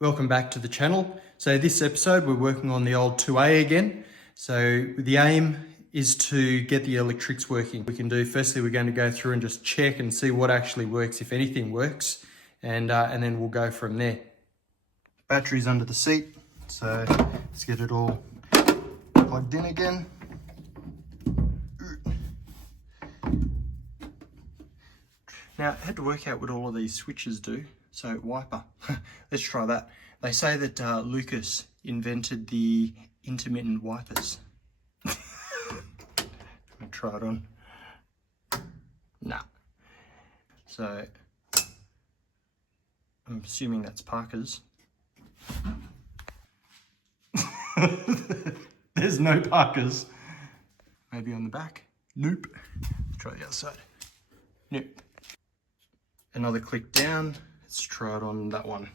Welcome back to the channel. So this episode we're working on the old 2A again. So the aim is to get the electrics working. Firstly we're going to go through and just check and see what actually works, if anything works, and then we'll go from there. Battery's under the seat, so let's get it all plugged in again. Now I had to work out what all of these switches do. So wiper, let's try that. They say that Lucas invented the intermittent wipers. Let me try it on. Nah. So I'm assuming that's Parker's. There's no Parker's. Maybe on the back. Nope. Let's try the other side. Nope. Another click down. Let's try it on that one.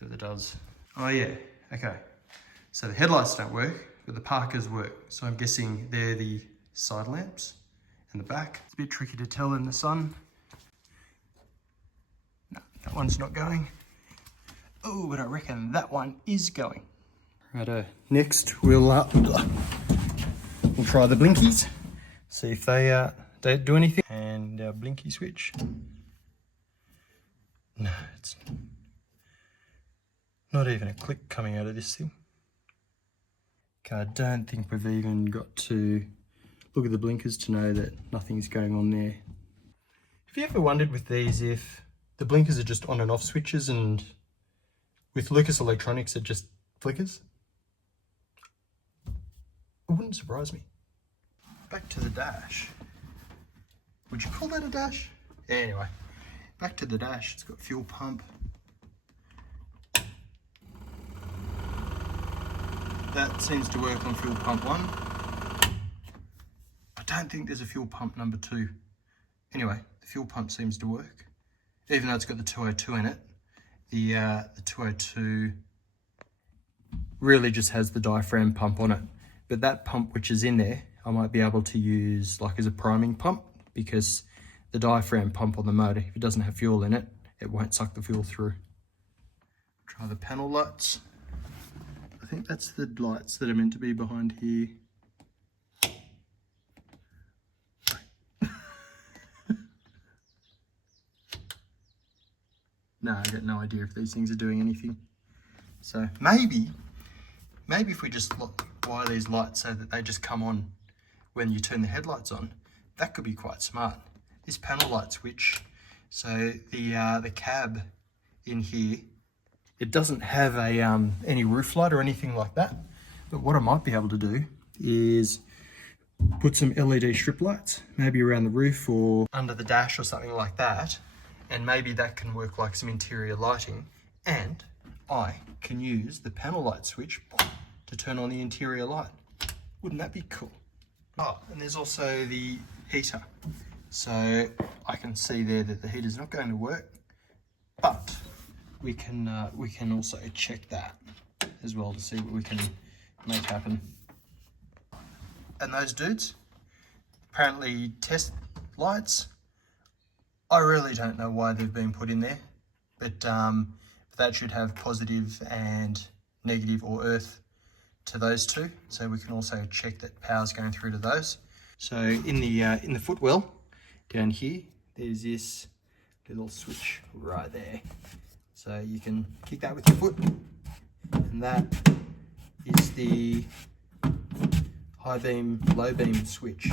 See what it does. Oh yeah, okay. So the headlights don't work, but the Parkers work. So I'm guessing they're the side lamps and the back. It's a bit tricky to tell in the sun. No, that one's not going. Oh, but I reckon that one is going. Righto, next we'll try the blinkies. See if they do anything. And our blinky switch. No, it's not even a click coming out of this thing. Okay, I don't think we've even got to look at the blinkers to know that nothing's going on there. Have you ever wondered with these if the blinkers are just on and off switches, and with Lucas Electronics it just flickers? It wouldn't surprise me. Back to the dash. Would you call that a dash? Anyway. Back to the dash, it's got fuel pump. That seems to work on fuel pump 1. I don't think there's a fuel pump number 2. Anyway, the fuel pump seems to work. Even though it's got the 202 in it, the 202 really just has the diaphragm pump on it. But that pump which is in there, I might be able to use like as a priming pump, because the diaphragm pump on the motor, if it doesn't have fuel in it, it won't suck the fuel through. Try the panel lights. I think that's the lights that are meant to be behind here. No, I got no idea if these things are doing anything. So maybe if we just wire these lights so that they just come on when you turn the headlights on, that could be quite smart. This panel light switch, so the cab in here, it doesn't have a any roof light or anything like that. But what I might be able to do is put some LED strip lights, maybe around the roof or under the dash or something like that, and maybe that can work like some interior lighting. And I can use the panel light switch to turn on the interior light. Wouldn't that be cool? Oh, and there's also the heater. So I can see there that the heater's not going to work, but we can also check that as well to see what we can make happen. And those dudes, apparently test lights. I really don't know why they've been put in there, but that should have positive and negative or earth to those two. So we can also check that power's going through to those. So in the footwell, down here, there's this little switch right there. So you can kick that with your foot, and that is the high beam, low beam switch.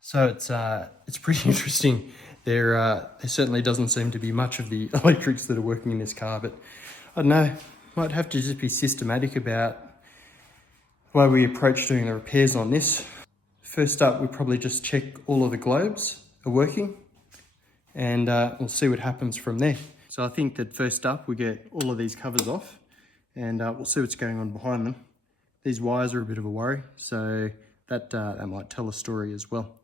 So it's pretty interesting. There certainly doesn't seem to be much of the electrics that are working in this car, but I don't know, might have to just be systematic about the way we approach doing the repairs on this. First up, we probably just check all of the globes are working, and we'll see what happens from there. So I think that first up, we get all of these covers off, and we'll see what's going on behind them. These wires are a bit of a worry, so that might tell a story as well.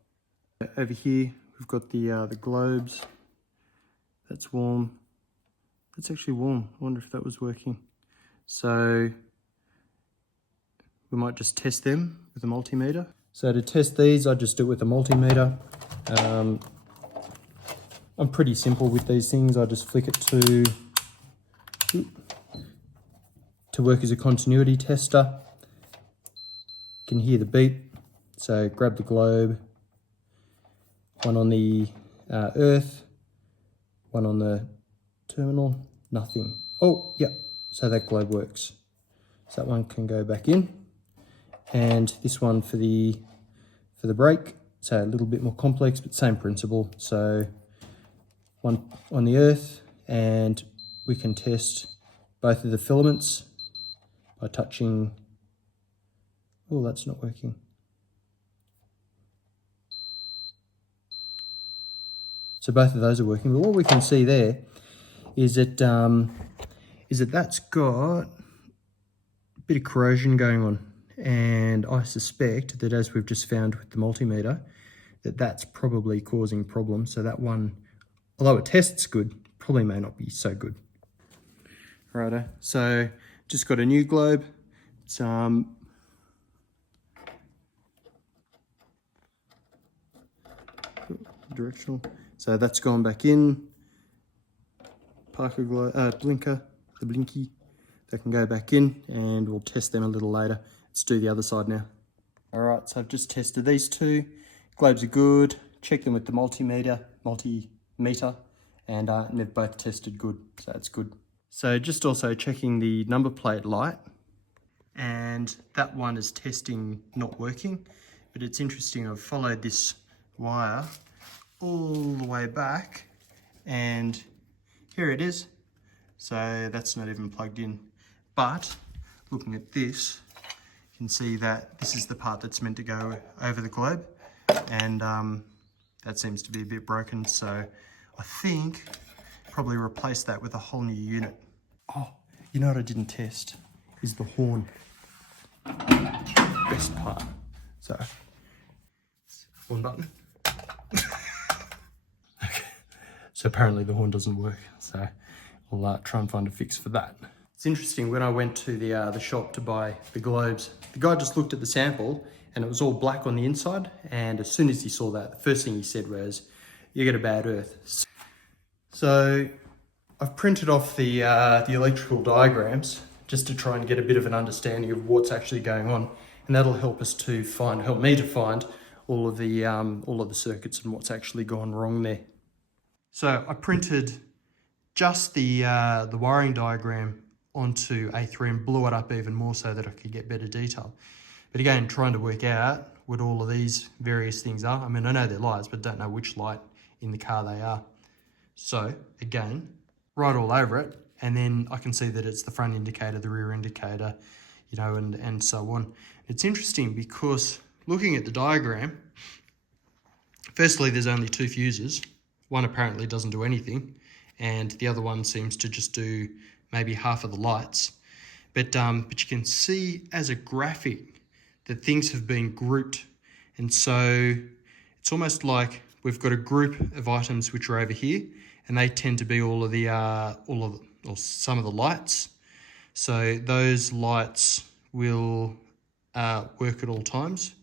Over here, we've got the globes. That's warm. That's actually warm. I wonder if that was working. So we might just test them with a multimeter. So to test these, I just do it with a multimeter. I'm pretty simple with these things. I just flick it to to work as a continuity tester. You can hear the beep, so grab the globe, one on the earth, one on the terminal, nothing. Oh, yep, so that globe works. So that one can go back in, and this one for the brake, so a little bit more complex, but same principle. So one on the earth, and we can test both of the filaments by touching. Oh, that's not working. So both of those are working, but what we can see there is that that's got a bit of corrosion going on, and I suspect that, as we've just found with the multimeter, that's probably causing problems. So that one, although it tests good, probably may not be so good. Righto, so just got a new globe. It's directional. So that's gone back in. Parker globe, blinker, the blinky, that can go back in, and we'll test them a little later. Let's do the other side now. All right, so I've just tested these two. Globes are good. Check them with the multimeter, and they've both tested good, so that's good. So just also checking the number plate light, and that one is testing not working, but it's interesting, I've followed this wire all the way back, and here it is. So that's not even plugged in. But looking at this, you can see that this is the part that's meant to go over the globe, and that seems to be a bit broken. So I think probably replace that with a whole new unit. Oh, you know what I didn't test is the horn. Best part. So, horn button. Okay. So apparently the horn doesn't work. So I'll try and find a fix for that. It's interesting, when I went to the shop to buy the globes, the guy just looked at the sample and it was all black on the inside. And as soon as he saw that, the first thing he said was, "You get a bad earth." So I've printed off the electrical diagrams just to try and get a bit of an understanding of what's actually going on, and that'll help me to find all of the circuits and what's actually gone wrong there. So I printed just the wiring diagram onto A3 and blew it up even more so that I could get better detail. But again, trying to work out what all of these various things are. I mean, I know they're lights, but don't know which light in the car they are. So again, write all over it, and then I can see that it's the front indicator, the rear indicator, you know, and so on. It's interesting because looking at the diagram, firstly, there's only two fuses. One apparently doesn't do anything, and the other one seems to just do maybe half of the lights. But you can see as a graphic that things have been grouped, and so it's almost like we've got a group of items which are over here, and they tend to be or some of the lights. So those lights will work at all times.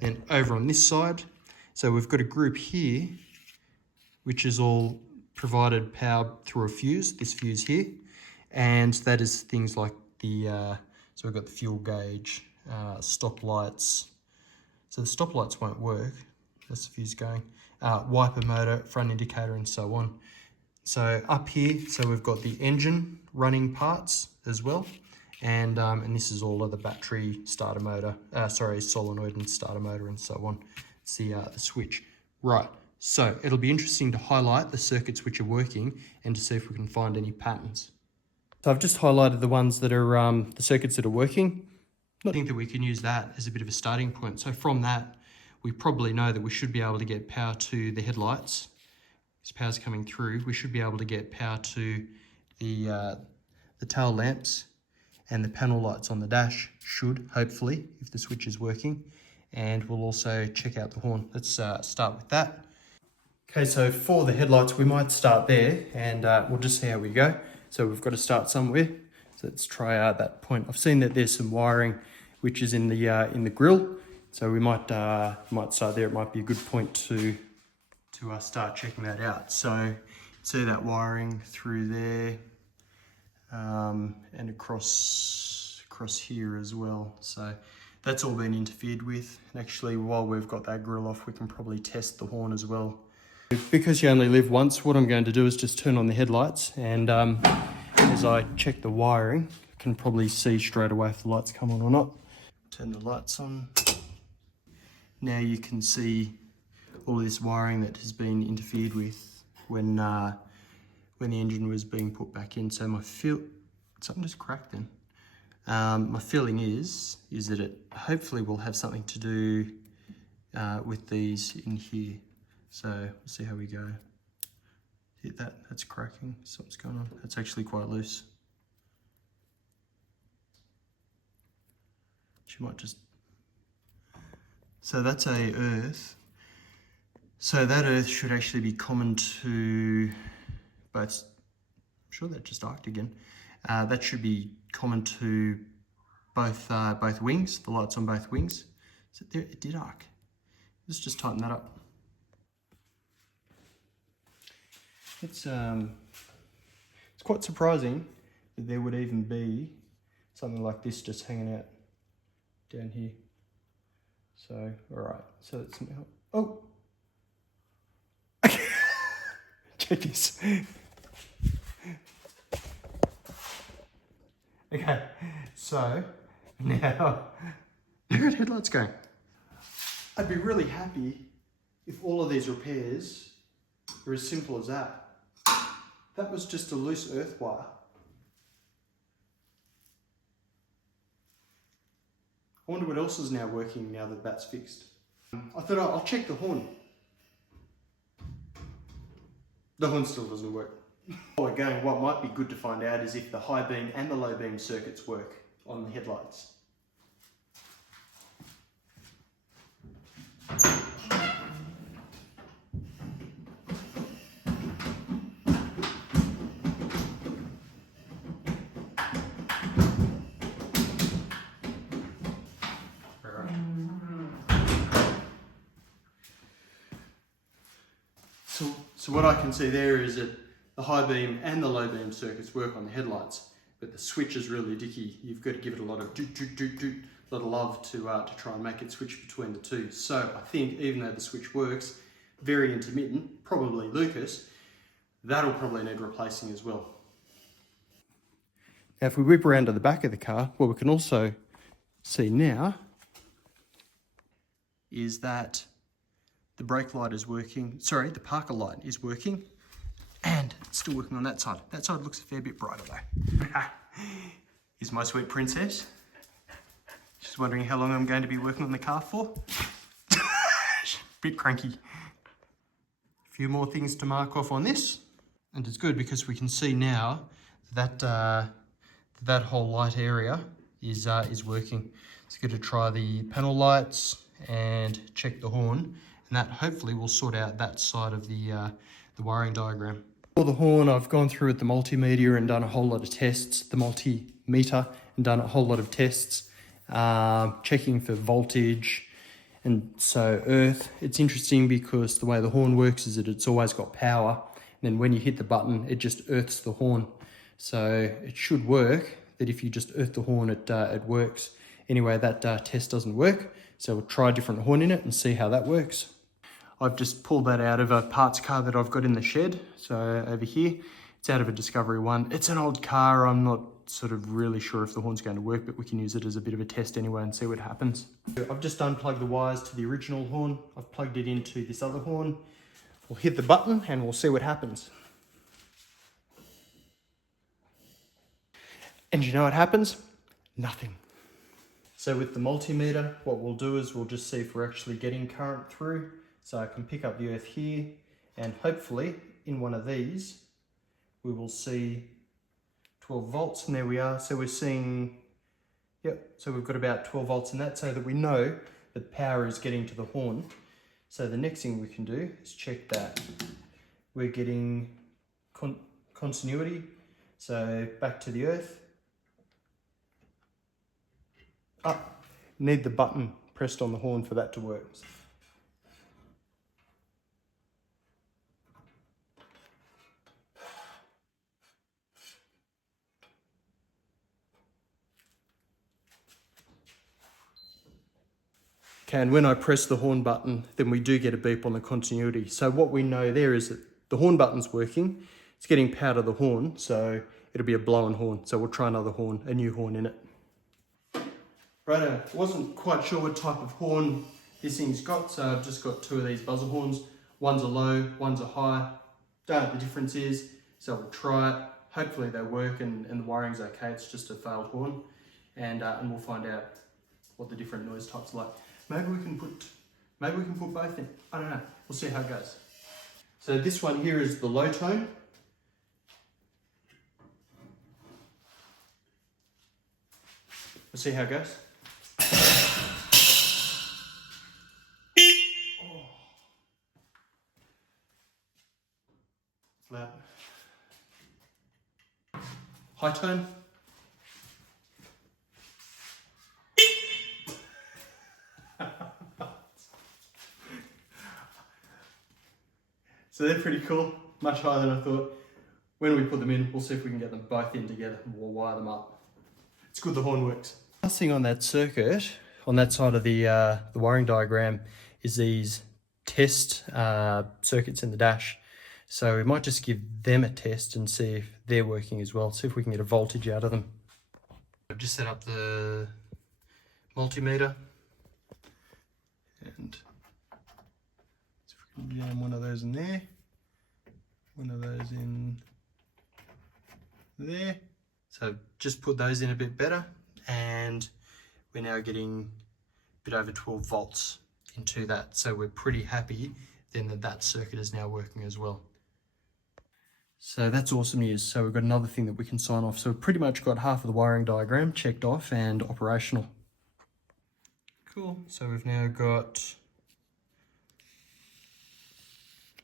And over on this side, so we've got a group here, which is all provided power through a fuse, this fuse here, and that is things like so we've got the fuel gauge, stop lights. So the stop lights won't work. That's the fuse going. Wiper motor, front indicator, and so on. So up here, so we've got the engine running parts as well, and this is all of the battery starter motor, solenoid and starter motor, and so on. It's the switch. Right, so it'll be interesting to highlight the circuits which are working and to see if we can find any patterns. So I've just highlighted the ones that are the circuits that are working. I think that we can use that as a bit of a starting point. So from that, we probably know that we should be able to get power to the headlights. This power's coming through. We should be able to get power to the tail lamps and the panel lights on the dash, hopefully, if the switch is working. And we'll also check out the horn. Let's start with that. Okay, so for the headlights, we might start there, and we'll just see how we go. So we've got to start somewhere. So let's try out that point. I've seen that there's some wiring which is in the grille, so we might start there. It might be a good point to start checking that out. So see that wiring through there and across across here as well. So that's all been interfered with. And actually, while we've got that grill off, we can probably test the horn as well. Because you only live once, what I'm going to do is just turn on the headlights, and as I check the wiring, I can probably see straight away if the lights come on or not. Turn the lights on. Now you can see all this wiring that has been interfered with when the engine was being put back in. So something just cracked then. My feeling is that it hopefully will have something to do with these in here. So we'll see how we go. Hit that, that's cracking, something's going on. That's actually quite loose. She might just... So that's a earth. So that earth should actually be common to both, I'm sure that just arced again. That should be common to both wings, the lights on both wings. So there, it did arc. Let's just tighten that up. It's quite surprising that there would even be something like this just hanging out down here. So, all right, so that's, oh, check this. Okay, so now, look at headlights going. I'd be really happy if all of these repairs were as simple as that. That was just a loose earth wire. I wonder what else is now working now that that's fixed. I thought I'll check the horn. The horn still doesn't work. Oh, again, what might be good to find out is if the high beam and the low beam circuits work on the headlights. So what I can see there is that the high beam and the low beam circuits work on the headlights, but the switch is really dicky. You've got to give it a lot of doot, doot, doot, doot, a lot of love to try and make it switch between the two. So I think even though the switch works, very intermittent, probably Lucas, that'll probably need replacing as well. Now if we whip around to the back of the car, what we can also see now is that the brake light is working, sorry, the parker light is working, and it's still working on that side. That side looks a fair bit brighter though. Here's my sweet princess. She's wondering how long I'm going to be working on the car for. Bit cranky. A few more things to mark off on this. And it's good because we can see now that that whole light area is working. It's good to try the panel lights and check the horn, and that hopefully will sort out that side of the wiring diagram. For the horn, I've gone through with the multimeter and done a whole lot of tests, the multimeter, and done a whole lot of tests, checking for voltage. And so earth, it's interesting because the way the horn works is that it's always got power, and then when you hit the button, it just earths the horn. So it should work, that if you just earth the horn, it works. Anyway, that test doesn't work, so we'll try a different horn in it and see how that works. I've just pulled that out of a parts car that I've got in the shed. So over here, it's out of a Discovery 1. It's an old car. I'm not sort of really sure if the horn's going to work, but we can use it as a bit of a test anyway and see what happens. I've just unplugged the wires to the original horn. I've plugged it into this other horn. We'll hit the button and we'll see what happens. And you know what happens? Nothing. So with the multimeter, what we'll do is we'll just see if we're actually getting current through. So I can pick up the earth here, and hopefully in one of these, we will see 12 volts, and there we are. So we're seeing, yep, so we've got about 12 volts in that, so that we know that power is getting to the horn. So the next thing we can do is check that. We're getting continuity, so back to the earth. Need the button pressed on the horn for that to work. Okay, and when I press the horn button, then we do get a beep on the continuity. So what we know there is that the horn button's working, it's getting power to the horn, so it'll be a blown horn. So we'll try another horn, a new horn in it. Right, I wasn't quite sure what type of horn this thing's got, so I've just got two of these buzzer horns. One's a low, one's a high. Don't know what the difference is, so we'll try it. Hopefully they work and the wiring's okay, it's just a failed horn. And we'll find out what the different noise types are like. Maybe we can put both in. I don't know, we'll see how it goes. So this one here is the low tone. We'll see how it goes. Loud. High tone. So they're pretty cool, much higher than I thought. When we put them in, we'll see if we can get them both in together and we'll wire them up. It's good the horn works. Last thing on that circuit, on that side of the wiring diagram, is these test circuits in the dash. So we might just give them a test and see if they're working as well, see if we can get a voltage out of them. I've just set up the multimeter and see if we can jam one of those in there, one of those in there. So just put those in a bit better and we're now getting a bit over 12 volts into that. So we're pretty happy then that circuit is now working as well. So that's awesome news. So we've got another thing that we can sign off. So we've pretty much got half of the wiring diagram checked off and operational. Cool. So we've now got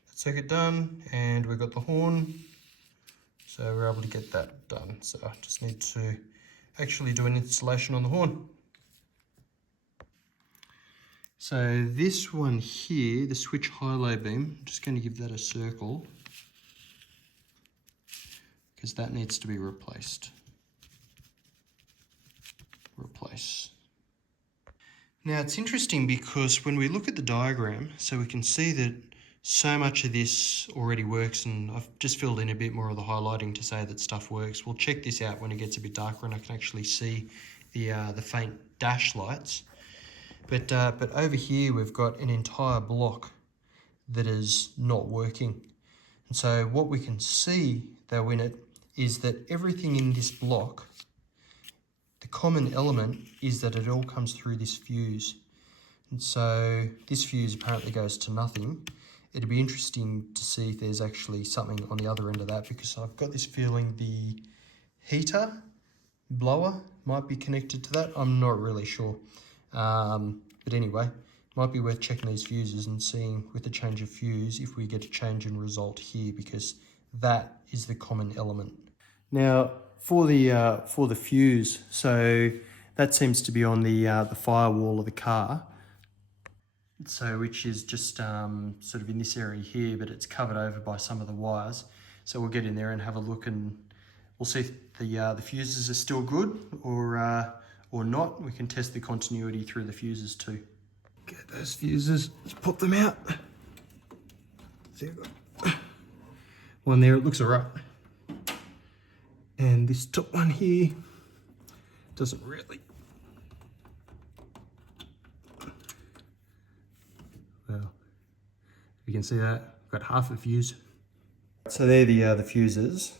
that circuit done and we've got the horn. So we're able to get that done. So I just need to actually do an installation on the horn. So this one here, the switch high-low beam, I'm just going to give that a circle because that needs to be replaced. Replace. Now it's interesting because when we look at the diagram, so we can see that so much of this already works, and I've just filled in a bit more of the highlighting to say that stuff works. We'll check this out when it gets a bit darker and I can actually see the faint dash lights. But over here we've got an entire block that is not working. And so what we can see though in it is that everything in this block, the common element is that it all comes through this fuse. And so this fuse apparently goes to nothing. It'd be interesting to see if there's actually something on the other end of that, because I've got this feeling the heater blower might be connected to that. I'm not really sure. But anyway, might be worth checking these fuses and seeing with the change of fuse if we get a change in result here, because that is the common element. Now for the fuse, so that seems to be on the firewall of the car. So which is just sort of in this area here, but it's covered over by some of the wires. So we'll get in there and have a look and we'll see if the fuses are still good or not. We can test the continuity through the fuses too. Get those fuses, let's pop them out. See, I've got one there, it looks all right. And this top one here doesn't really. Well, you can see that, I've got half a fuse. So they're the fuses.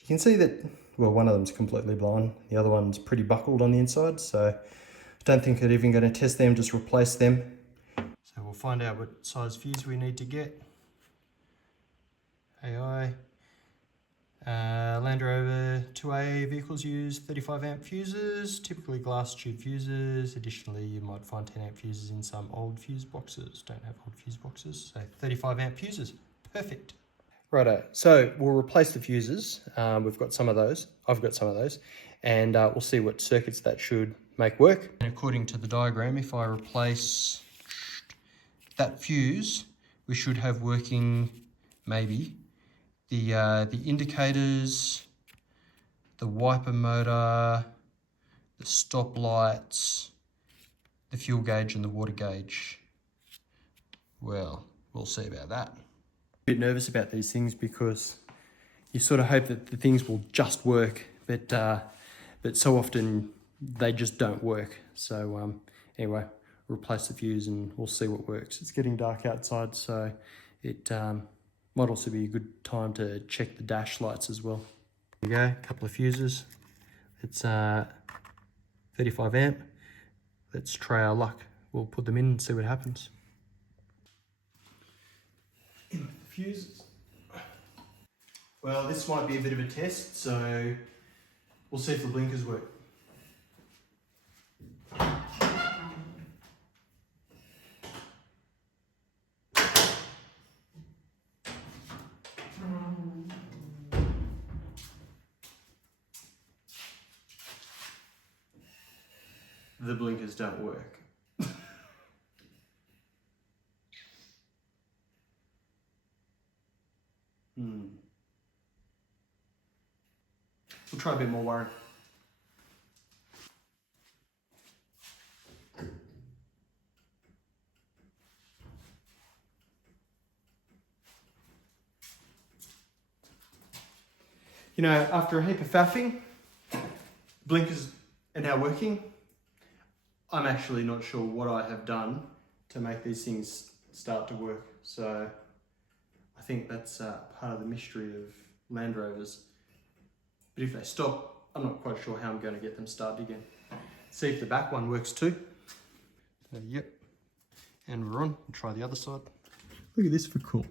You can see that, well, one of them's completely blown, the other one's pretty buckled on the inside, so I don't think I'm even going to test them, just replace them. So we'll find out what size fuse we need to get. AI. Land Rover IIa vehicles use 35 amp fuses, typically glass tube fuses. Additionally, you might find 10 amp fuses in some old fuse boxes. Don't have old fuse boxes, so 35 amp fuses, perfect. Righto, so we'll replace the fuses. We've got some of those, I've got some of those, and we'll see what circuits that should make work. And according to the diagram, if I replace that fuse, we should have working maybe the indicators, the wiper motor, the stop lights, the The fuel gauge and the water gauge, well, we'll see about that. A bit nervous about these things because you sort of hope that the things will just work, but so often they just don't work. So anyway, replace the fuse and we'll see what works. It's getting dark outside, so it might also be a good time to check the dash lights as well. There we go, a couple of fuses. It's 35 amp. Let's try our luck. We'll put them in and see what happens. In the fuses. Well, this might be a bit of a test, so we'll see if the blinkers work. The blinkers don't work. We'll try a bit more wiring. You know, after a heap of faffing, blinkers are now working. I'm actually not sure what I have done to make these things start to work. So I think that's part of the mystery of Land Rovers. But if they stop, I'm not quite sure how I'm going to get them started again. See if the back one works too. So, yep. And we're on. We'll try the other side. Look at this for cool.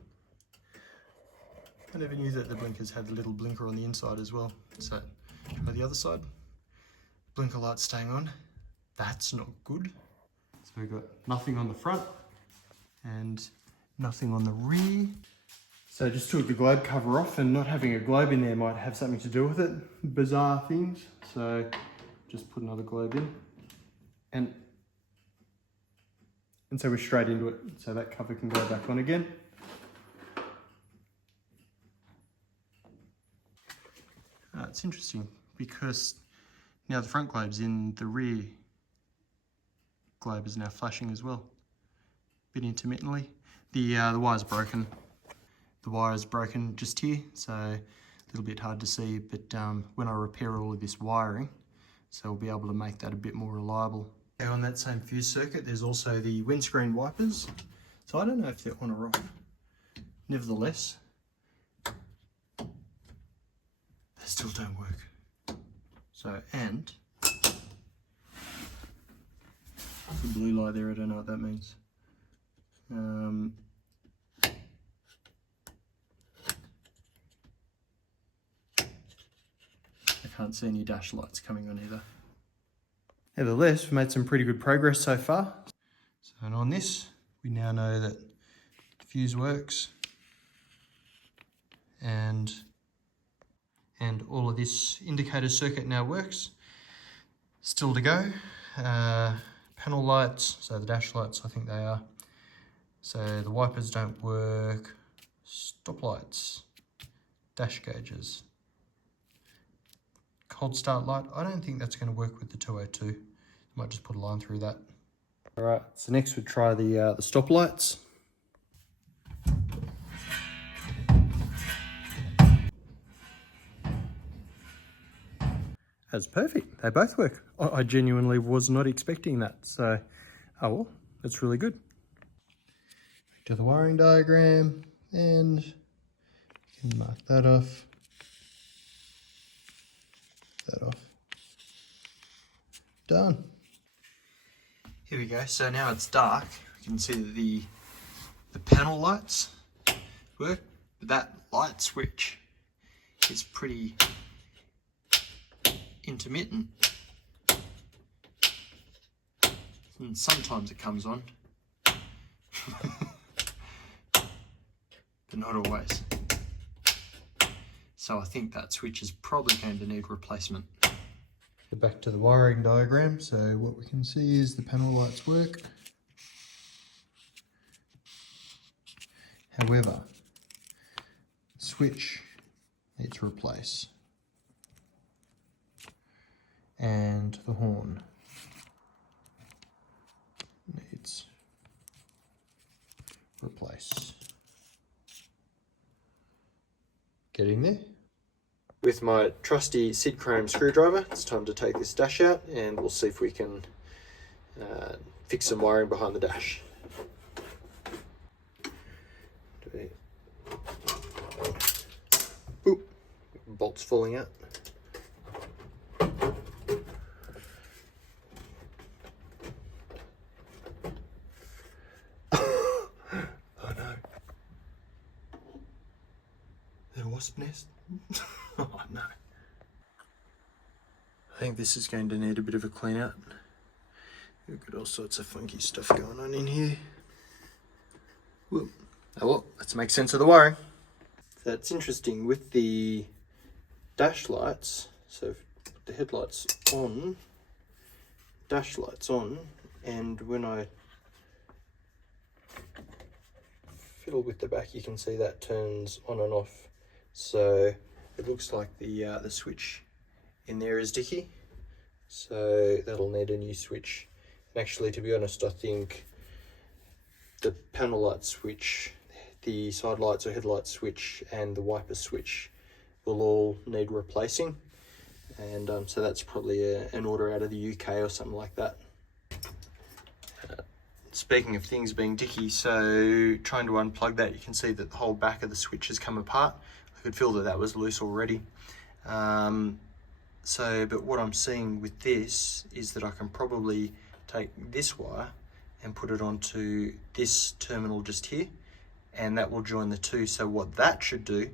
I never knew that the blinkers had the little blinker on the inside as well. So try the other side. Blinker light staying on. That's not good. So we've got nothing on the front and nothing on the rear. So I just took the globe cover off, and not having a globe in there might have something to do with it. Bizarre things. So just put another globe in. And so we're straight into it. So that cover can go back on again. It's interesting because now the front globe's in, the rear globe is now flashing as well. A bit intermittently. The wire's broken. The wire is broken just here, so a little bit hard to see, but when I repair all of this wiring, so we'll be able to make that a bit more reliable. Okay, on that same fuse circuit, there's also the windscreen wipers. So I don't know if they're on or off. Nevertheless, they still don't work. So, and the blue light there, I don't know what that means. I can't see any dash lights coming on either. Nevertheless, we've made some pretty good progress so far. So, and on this, we now know that the fuse works, and all of this indicator circuit now works. Still to go. Panel lights, so the dash lights, I think they are. So the wipers don't work. Stop lights, dash gauges. Cold start light, I don't think that's going to work with the 202. Might just put a line through that. All right, so next we'll try the stop lights. That's perfect, they both work. I genuinely was not expecting that, so, oh well, that's really good. Back to the wiring diagram, and you can mark that off. That off. Done. Here we go. So now it's dark. You can see that the panel lights work, but that light switch is pretty intermittent. And sometimes it comes on, but not always. So I think that switch is probably going to need replacement. Back to the wiring diagram. So what we can see is the panel lights work. However, the switch needs to replace. And the horn. with my trusty Sid Chrome screwdriver, it's time to take this dash out and we'll see if we can fix some wiring behind the dash. Oop, bolt's falling out. Oh no. Is it a wasp nest? Oh no. I think this is going to need a bit of a clean out. We've got all sorts of funky stuff going on in here. Whoop. Oh well, let's make sense of the wiring. So it's interesting with the dash lights, so the headlights on, dash lights on, and when I fiddle with the back you can see that turns on and off. So it looks like the switch in there is dicky, so that'll need a new switch. And actually, to be honest, I think the panel light switch, the side lights or headlight switch, and the wiper switch will all need replacing, and so that's probably an order out of the UK or something like that. Speaking of things being dicky, so trying to unplug that, you can see that the whole back of the switch has come apart. I could feel that that was loose already. But what I'm seeing with this is that I can probably take this wire and put it onto this terminal just here, and that will join the two. So what that should do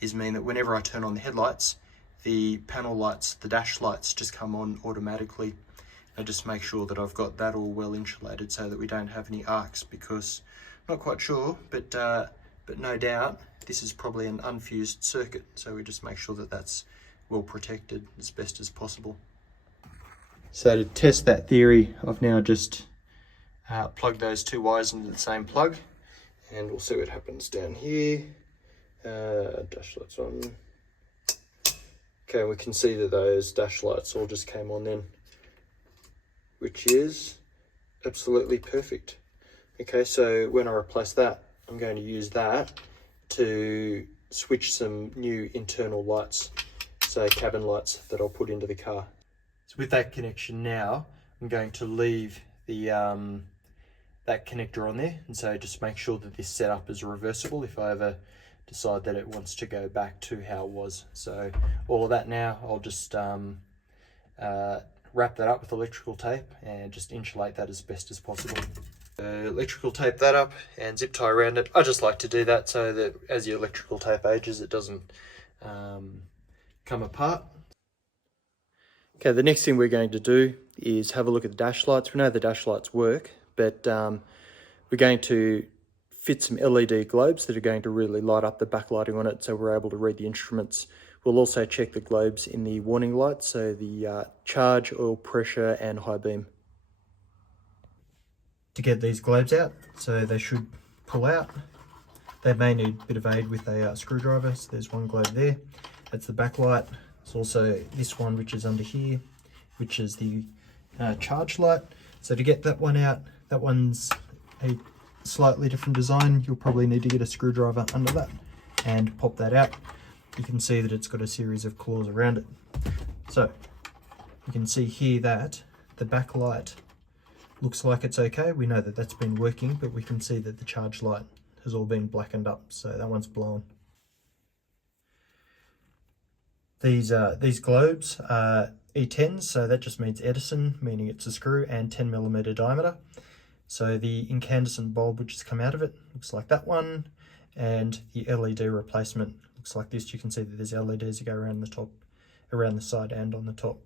is mean that whenever I turn on the headlights, the panel lights, the dash lights just come on automatically. I just make sure that I've got that all well insulated so that we don't have any arcs, because I'm not quite sure, but no doubt this is probably an unfused circuit, so we just make sure that that's well protected as best as possible. So to test that theory, I've now just plugged those two wires into the same plug, and we'll see what happens down here. Dash lights on. Okay, we can see that those dash lights all just came on then, which is absolutely perfect. Okay, so when I replace that, I'm going to use that to switch some new internal lights, so cabin lights, that I'll put into the car. So with that connection now, I'm going to leave the that connector on there, and so just make sure that this setup is reversible if I ever decide that it wants to go back to how it was. So all of that now, I'll just wrap that up with electrical tape and just insulate that as best as possible. Electrical tape that up and zip tie around it. I just like to do that so that as your electrical tape ages, it doesn't come apart. Okay, the next thing we're going to do is have a look at the dash lights. We know the dash lights work, but we're going to fit some LED globes that are going to really light up the backlighting on it so we're able to read the instruments. We'll also check the globes in the warning lights, so the charge, oil pressure and high beam. To get these globes out, so they should pull out. They may need a bit of aid with a screwdriver, so there's one globe there. That's the backlight. There's also this one which is under here, which is the charge light. So to get that one out, that one's a slightly different design. You'll probably need to get a screwdriver under that and pop that out. You can see that it's got a series of claws around it. So you can see here that the backlight looks like it's okay. We know that that's been working, but we can see that the charge light has all been blackened up, so that one's blown. These globes are E10s, so that just means Edison, meaning it's a screw and 10mm diameter. So the incandescent bulb which has come out of it looks like that one, and the LED replacement looks like this. You can see that there's LEDs that go around the top, around the side and on the top.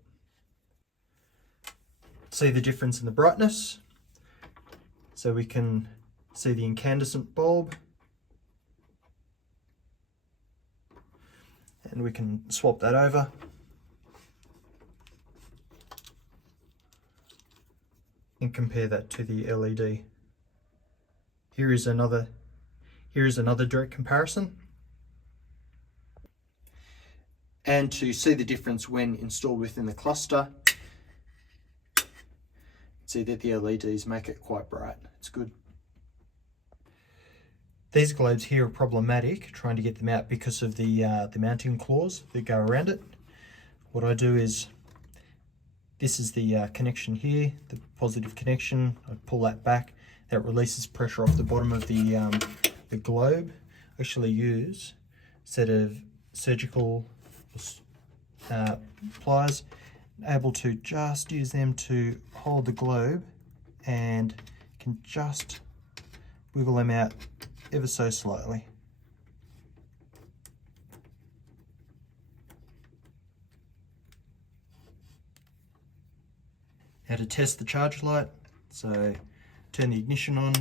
See the difference in the brightness. So we can see the incandescent bulb, and we can swap that over. And compare that to the LED. Here is another direct comparison. And to see the difference when installed within the cluster, see that the LEDs make it quite bright. It's good. These globes here are problematic, trying to get them out because of the mounting claws that go around it. What I do is, this is the connection here, the positive connection. I pull that back. That releases pressure off the bottom of the globe. I actually use a set of surgical pliers, able to just use them to hold the globe and can just wiggle them out ever so slightly. Now to test the charge light, so turn the ignition on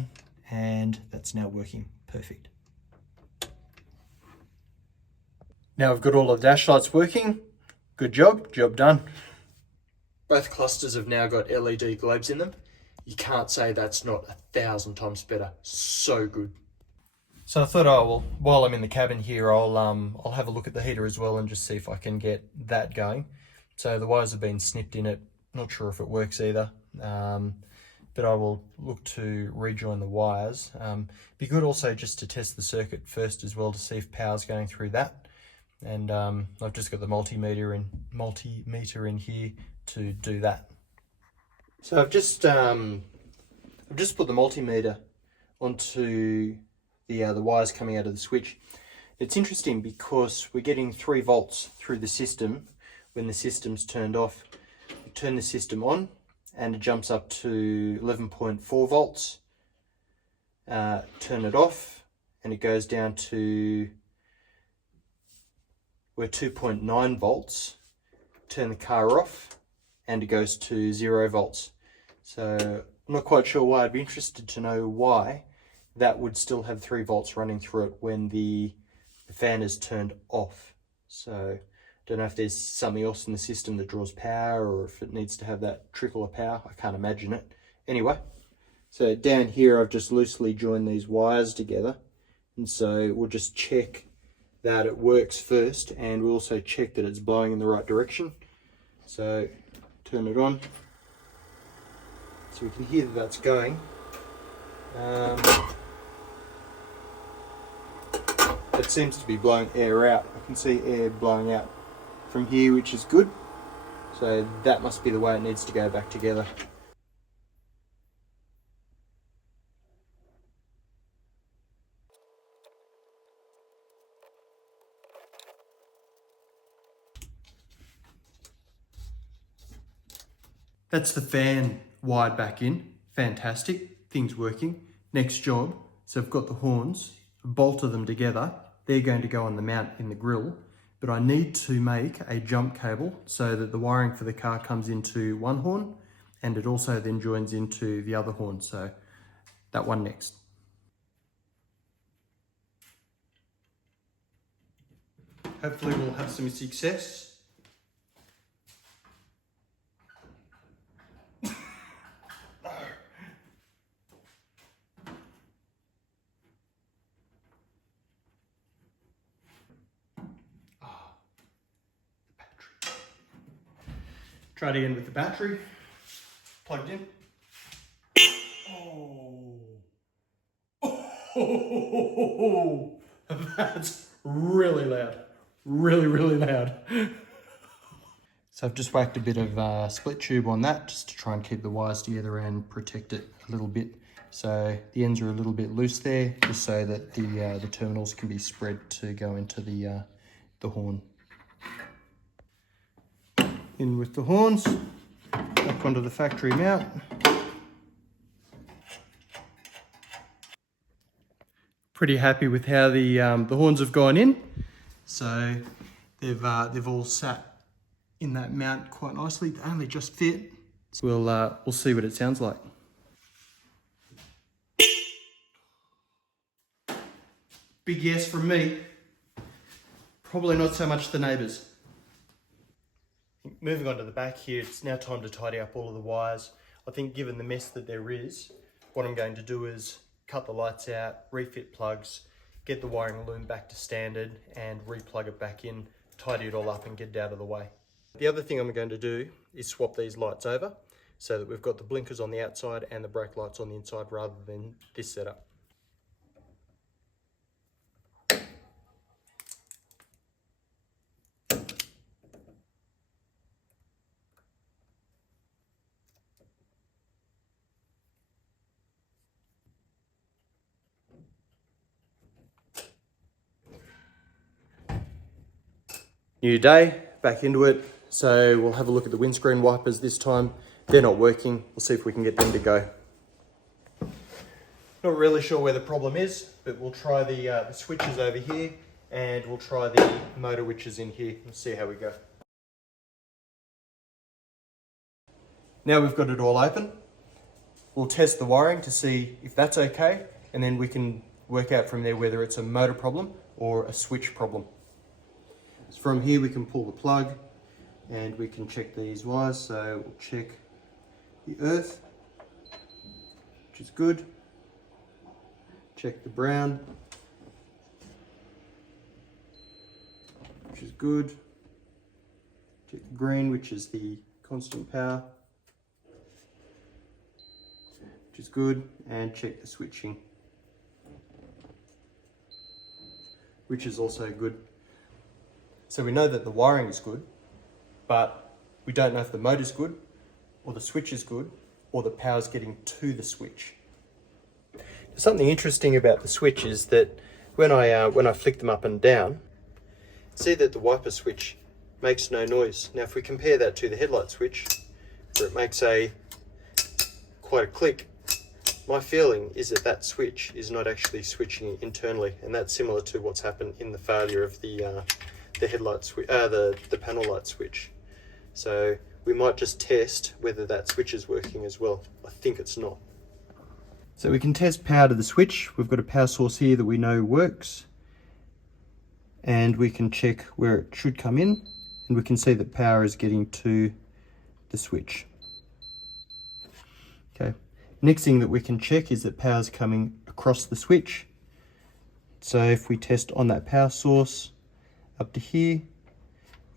and that's now working perfect. Now I've got all of the dash lights working. Good job, job done. Both clusters have now got LED globes in them. You can't say that's not 1,000 times better. So good. So I thought, oh well, while I'm in the cabin here, I'll have a look at the heater as well and just see if I can get that going. So the wires have been snipped in it. Not sure if it works either, but I will look to rejoin the wires. Be good also just to test the circuit first as well to see if power's going through that. And I've just got the multimeter in here to do that. So I've just put the multimeter onto the wires coming out of the switch. It's interesting because we're getting 3 volts through the system when the system's turned off. We turn the system on and it jumps up to 11.4 volts. Turn it off and it goes down to, we're 2.9 volts. Turn the car off and it goes to 0 volts. So I'm not quite sure why. I'd be interested to know why that would still have 3 volts running through it when the fan is turned off. So I don't know if there's something else in the system that draws power or if it needs to have that trickle of power. I can't imagine it. Anyway, so down here I've just loosely joined these wires together, and so we'll just check that it works first, and we'll also check that it's blowing in the right direction. So turn it on so we can hear that that's going. It seems to be blowing air out. I can see air blowing out from here, which is good. So that must be the way it needs to go back together. That's the fan wired back in. Fantastic, things working. Next job, so I've got the horns, bolted them together. They're going to go on the mount in the grille, but I need to make a jump cable so that the wiring for the car comes into one horn and it also then joins into the other horn. So that one next. Hopefully we'll have some success. Try it again with the battery plugged in. Oh, that's really loud. Really loud. So I've just whacked a bit of split tube on that just to try and keep the wires together and protect it a little bit. So the ends are a little bit loose there, just so that the terminals can be spread to go into the horn. In with the horns, back onto the factory mount. Pretty happy with how the horns have gone in. So they've all sat in that mount quite nicely. They only just fit. So we'll see what it sounds like. Big yes from me. Probably not so much the neighbours. Moving on to the back here, it's now time to tidy up all of the wires. I think given the mess that there is, what I'm going to do is cut the lights out, refit plugs, get the wiring loom back to standard and replug it back in, tidy it all up and get it out of the way. The other thing I'm going to do is swap these lights over so that we've got the blinkers on the outside and the brake lights on the inside rather than this setup. New day, back into it. So we'll have a look at the windscreen wipers this time. They're not working. We'll see if we can get them to go. Not really sure where the problem is, but we'll try the switches over here, and we'll try the motor witches in here and see how we go. Now we've got it all open. We'll test the wiring to see if that's okay, and then we can work out from there whether it's a motor problem or a switch problem. So from here we can pull the plug and we can check these wires. So we'll check the earth, which is good. Check the brown, which is good. Check the green, which is the constant power, which is good. And check the switching, which is also good. So we know that the wiring is good, but we don't know if the motor's good, or the switch is good, or the power's getting to the switch. Something interesting about the switch is that when I flick them up and down, see that the wiper switch makes no noise. Now if we compare that to the headlight switch, where it makes quite a click, my feeling is that that switch is not actually switching internally, and that's similar to what's happened in the failure of the headlight switch, the panel light switch. So we might just test whether that switch is working as well. I think it's not. So we can test power to the switch. We've got a power source here that we know works, and we can check where it should come in, and we can see that power is getting to the switch. Okay. Next thing that we can check is that power is coming across the switch. So if we test on that power source up to here,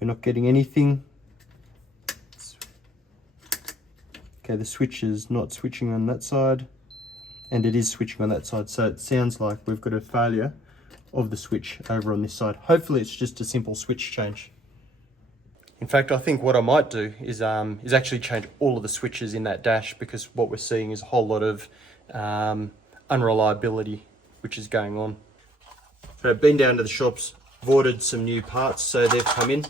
we're not getting anything. Okay, the switch is not switching on that side, and it is switching on that side. So it sounds like we've got a failure of the switch over on this side. Hopefully it's just a simple switch change. In fact, I think what I might do is actually change all of the switches in that dash, because what we're seeing is a whole lot of unreliability which is going on. So I've been down to the shops, I've ordered some new parts, so they've come in.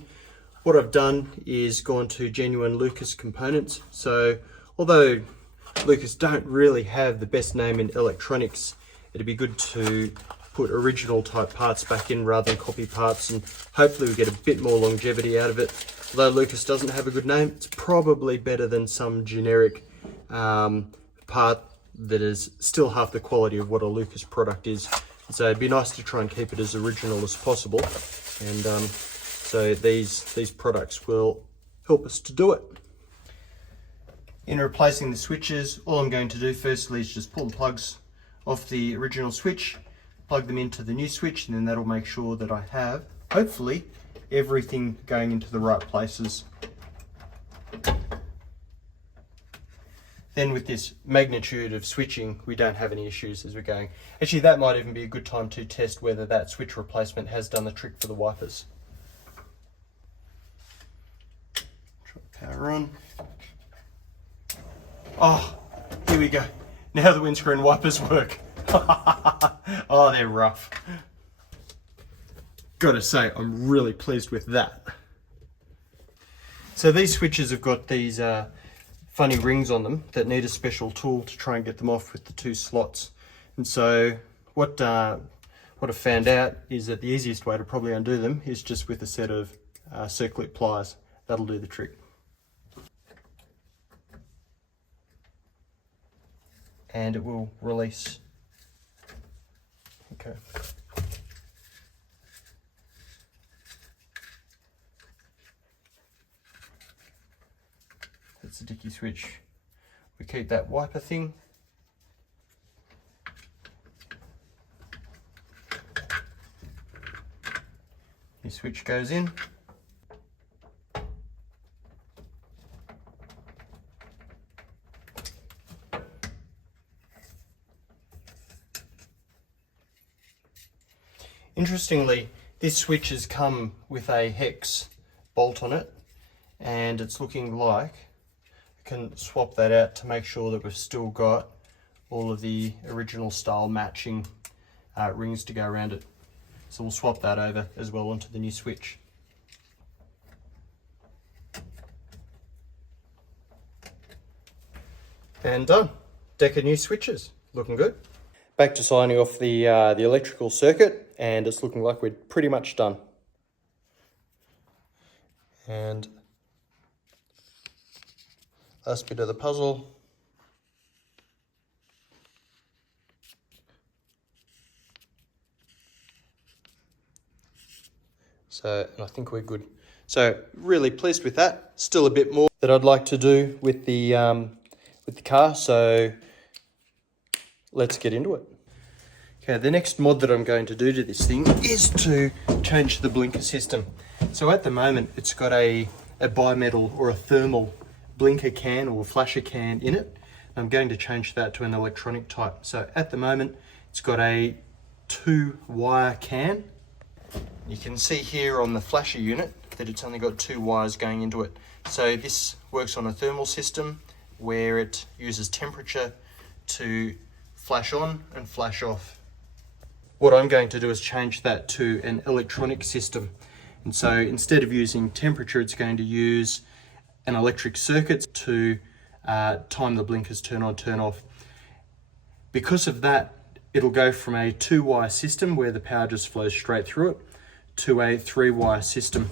What I've done is gone to genuine Lucas components. So although Lucas don't really have the best name in electronics, it'd be good to put original type parts back in rather than copy parts, and hopefully we get a bit more longevity out of it. Although Lucas doesn't have a good name, it's probably better than some generic part that is still half the quality of what a Lucas product is. So it'd be nice to try and keep it as original as possible, and so these products will help us to do it. In replacing the switches, all I'm going to do firstly is just pull the plugs off the original switch, plug them into the new switch, and then that'll make sure that I have, hopefully, everything going into the right places. Then with this magnitude of switching, we don't have any issues as we're going. Actually, that might even be a good time to test whether that switch replacement has done the trick for the wipers. Try power on. Oh, here we go. Now the windscreen wipers work. Oh, they're rough. Gotta say, I'm really pleased with that. So these switches have got these funny rings on them that need a special tool to try and get them off with the two slots. And so what I found out is that the easiest way to probably undo them is just with a set of circlip pliers. That'll do the trick. And it will release. Okay. That's the dicky switch. We keep that wiper thing. The switch goes in. Interestingly, this switch has come with a hex bolt on it, and it's looking like I can swap that out to make sure that we've still got all of the original style matching rings to go around it. So we'll swap that over as well onto the new switch. And done. Deck of new switches, looking good. Back to signing off the electrical circuit, and it's looking like we're pretty much done. And last bit of the puzzle. So, and I think we're good. So really pleased with that. Still a bit more that I'd like to do with the car. So let's get into it. Okay, the next mod that I'm going to do to this thing is to change the blinker system. So at the moment, it's got a bimetal or a thermal blinker can or flasher can in it. I'm going to change that to an electronic type. So at the moment, it's got a 2-wire can. You can see here on the flasher unit that it's only got 2 wires going into it. So this works on a thermal system where it uses temperature to flash on and flash off. What I'm going to do is change that to an electronic system. And so instead of using temperature, it's going to use an electric circuit to time the blinkers turn on, turn off. Because of that, it'll go from a 2-wire system where the power just flows straight through it to a 3-wire system.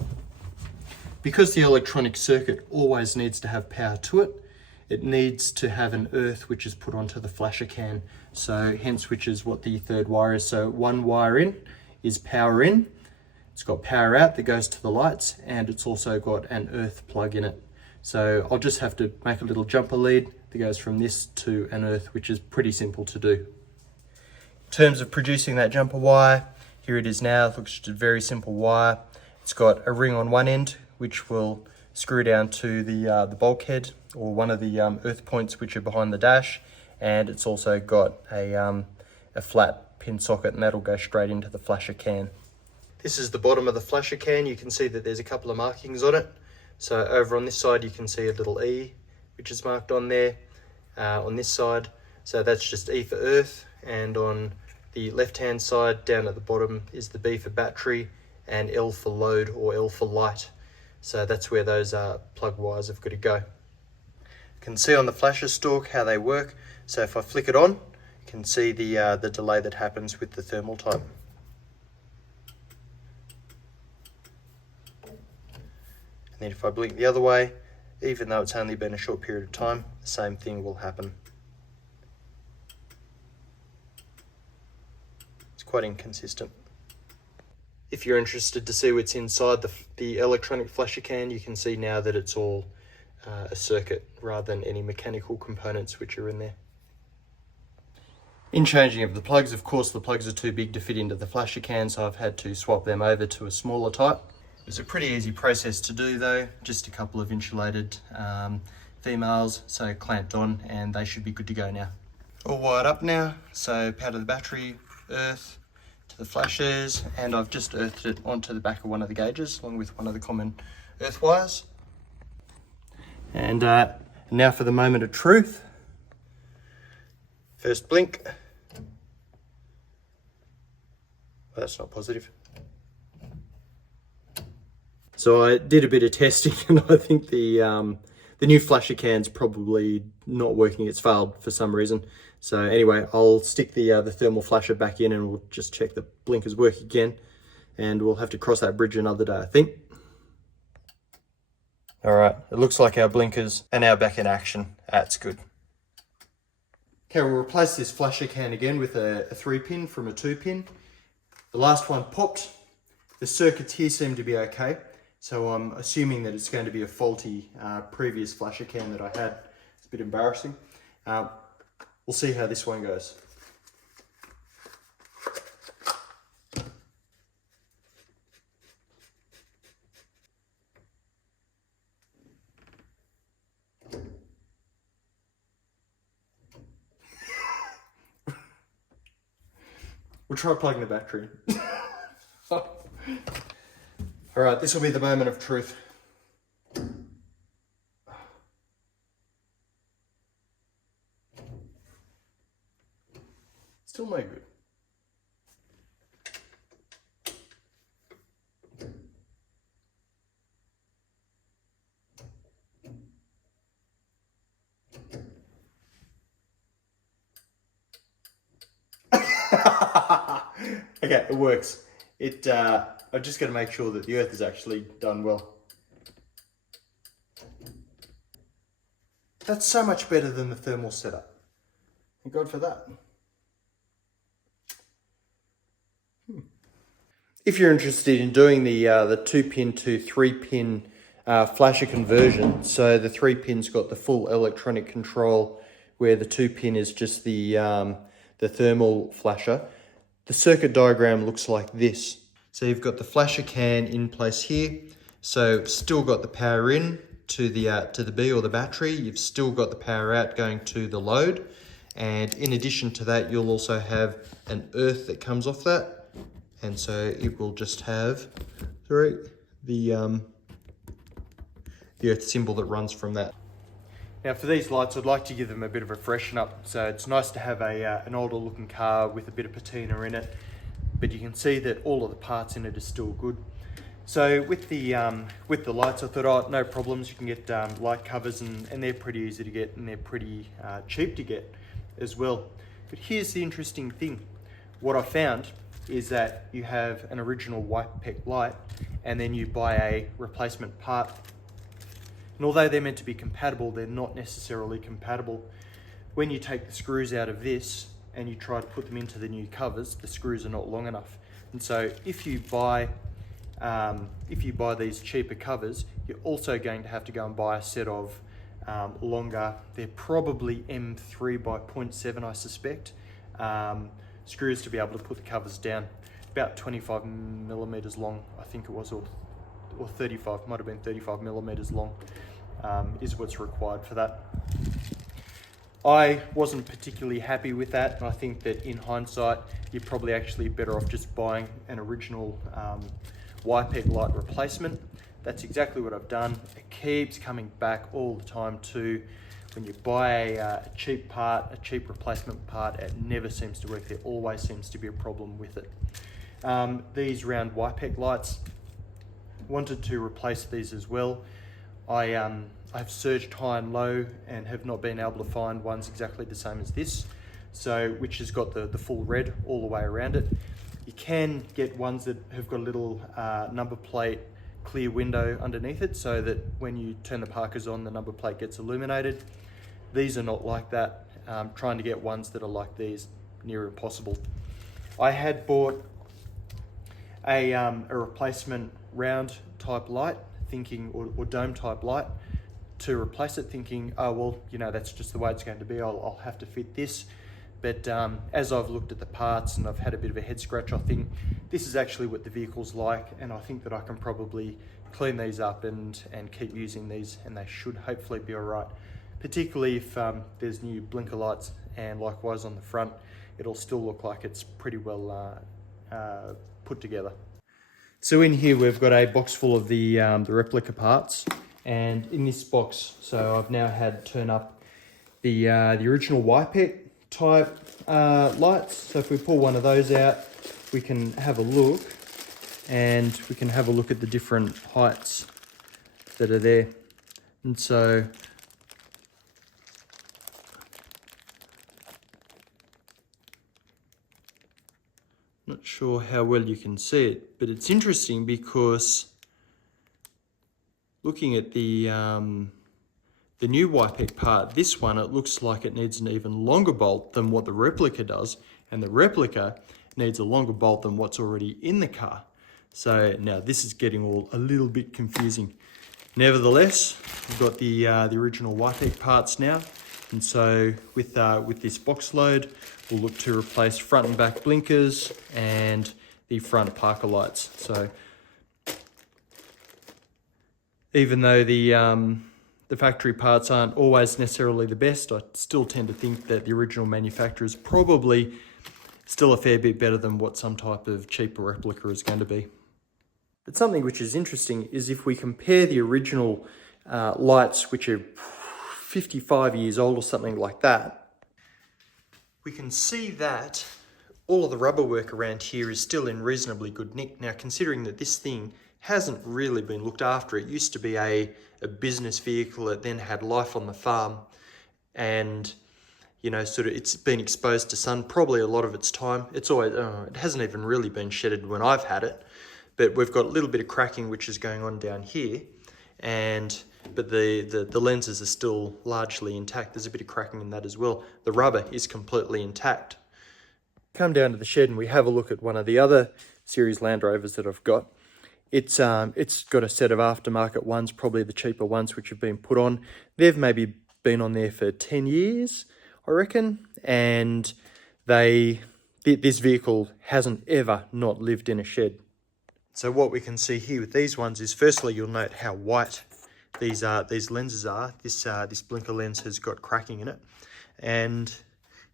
Because the electronic circuit always needs to have power to it, it needs to have an earth which is put onto the flasher can. So hence which is what the 3rd wire is. So 1 wire in is power in. It's got power out that goes to the lights, and it's also got an earth plug in it. So I'll just have to make a little jumper lead that goes from this to an earth, which is pretty simple to do. In terms of producing that jumper wire, here it is now. It looks just a very simple wire. It's got a ring on one end, which will screw down to the bulkhead or one of the earth points which are behind the dash, and it's also got a flat pin socket, and that'll go straight into the flasher can. This is the bottom of the flasher can. You can see that there's a couple of markings on it. So over on this side you can see a little E which is marked on there on this side. So that's just E for earth, and on the left hand side down at the bottom is the B for battery and L for load or L for light. So that's where those plug wires have got to go. You can see on the flasher stalk how they work. So if I flick it on, you can see the delay that happens with the thermal type. And then if I blink the other way, even though it's only been a short period of time, the same thing will happen. It's quite inconsistent. If you're interested to see what's inside the electronic flasher can, you can see now that it's all a circuit rather than any mechanical components which are in there. In changing of the plugs, of course the plugs are too big to fit into the flasher can, so I've had to swap them over to a smaller type. It's a pretty easy process to do though, just a couple of insulated females, so clamped on, and they should be good to go now. All wired up now, so power to the battery, earth to the flashers, and I've just earthed it onto the back of one of the gauges along with one of the common earth wires. And now for the moment of truth. First blink. Well, that's not positive. So I did a bit of testing, and I think the new flasher can's probably not working. It's failed for some reason. So anyway, I'll stick the thermal flasher back in, and we'll just check the blinkers work again, and we'll have to cross that bridge another day, I think. All right, it looks like our blinkers are now back in action. That's good. Okay, we'll replace this flasher can again with a 3-pin from a 2-pin. The last one popped. The circuits here seem to be okay, so I'm assuming that it's going to be a faulty previous flasher can that I had. It's a bit embarrassing. We'll see how this one goes. We'll try plugging the battery in. All right, this will be the moment of truth. Still no good. Okay, it works. I'm just going to make sure that the earth is actually done well. That's so much better than the thermal setup. Thank God for that. If you're interested in doing the 2-pin to 3-pin flasher conversion, so the 3-pin's got the full electronic control, where the 2-pin is just the thermal flasher. The circuit diagram looks like this. So you've got the flasher can in place here. So still got the power in to the B or the battery. You've still got the power out going to the load. And in addition to that, you'll also have an earth that comes off that. And so it will just have the earth symbol that runs from that. Now for these lights, I'd like to give them a bit of a freshen up. So it's nice to have an older looking car with a bit of patina in it, but you can see that all of the parts in it are still good. So with the lights, I thought, oh, no problems. You can get light covers, and they're pretty easy to get, and they're pretty cheap to get as well. But here's the interesting thing. What I found is that you have an original White light, and then you buy a replacement part. And although they're meant to be compatible, they're not necessarily compatible. When you take the screws out of this and you try to put them into the new covers, the screws are not long enough. And so if you buy these cheaper covers, you're also going to have to go and buy a set of longer, they're probably M3 by 0.7, I suspect, screws to be able to put the covers down. About 25 millimeters long, I think it was, or 35, might have been 35 millimeters long, is what's required for that. I wasn't particularly happy with that, and I think that in hindsight, you're probably actually better off just buying an original YPEG light replacement. That's exactly what I've done. It keeps coming back all the time too. When you buy a cheap part, a cheap replacement part, it never seems to work. There always seems to be a problem with it. These round YPEG lights, wanted to replace these as well. I've searched high and low and have not been able to find ones exactly the same as this, so which has got the full red all the way around it. You can get ones that have got a little number plate clear window underneath it, so that when you turn the parkers on, the number plate gets illuminated. These are not like that. Trying to get ones that are like these, near impossible. I had bought a replacement round type light, thinking, or dome type light, to replace it, thinking, oh well, you know, that's just the way it's going to be, I'll have to fit this. But as I've looked at the parts and I've had a bit of a head scratch, I think this is actually what the vehicle's like, and I think that I can probably clean these up and keep using these, and they should hopefully be all right. Particularly if there's new blinker lights, and likewise on the front, it'll still look like it's pretty well put together. So in here we've got a box full of the replica parts, and in this box, so I've now had turn up the original YPEG type lights. So if we pull one of those out, we can have a look, and we can have a look at the different heights that are there. And so not sure how well you can see it, but it's interesting because looking at the new YPEG part, this one, it looks like it needs an even longer bolt than what the replica does, and the replica needs a longer bolt than what's already in the car. So now this is getting all a little bit confusing. Nevertheless, we've got the original YPEG parts now, and so with this box load, we'll look to replace front and back blinkers and the front parker lights. So even though the factory parts aren't always necessarily the best, I still tend to think that the original manufacturer is probably still a fair bit better than what some type of cheaper replica is going to be. But something which is interesting is if we compare the original lights, which are 55 years old or something like that, we can see that all of the rubber work around here is still in reasonably good nick. Now, considering that this thing hasn't really been looked after, it used to be a business vehicle, it then had life on the farm, and you know, sort of it's been exposed to sun probably a lot of its time. It's always, it hasn't even really been shedded when I've had it, but we've got a little bit of cracking which is going on down here, but the lenses are still largely intact. There's a bit of cracking in that as well. The rubber is completely intact. Come down to the shed and we have a look at one of the other series Land Rovers that I've got. It's got a set of aftermarket ones, probably the cheaper ones which have been put on. They've maybe been on there for 10 years, I reckon, and this vehicle hasn't ever not lived in a shed. So what we can see here with these ones is, firstly, you'll note how white these lenses are. This blinker lens has got cracking in it, and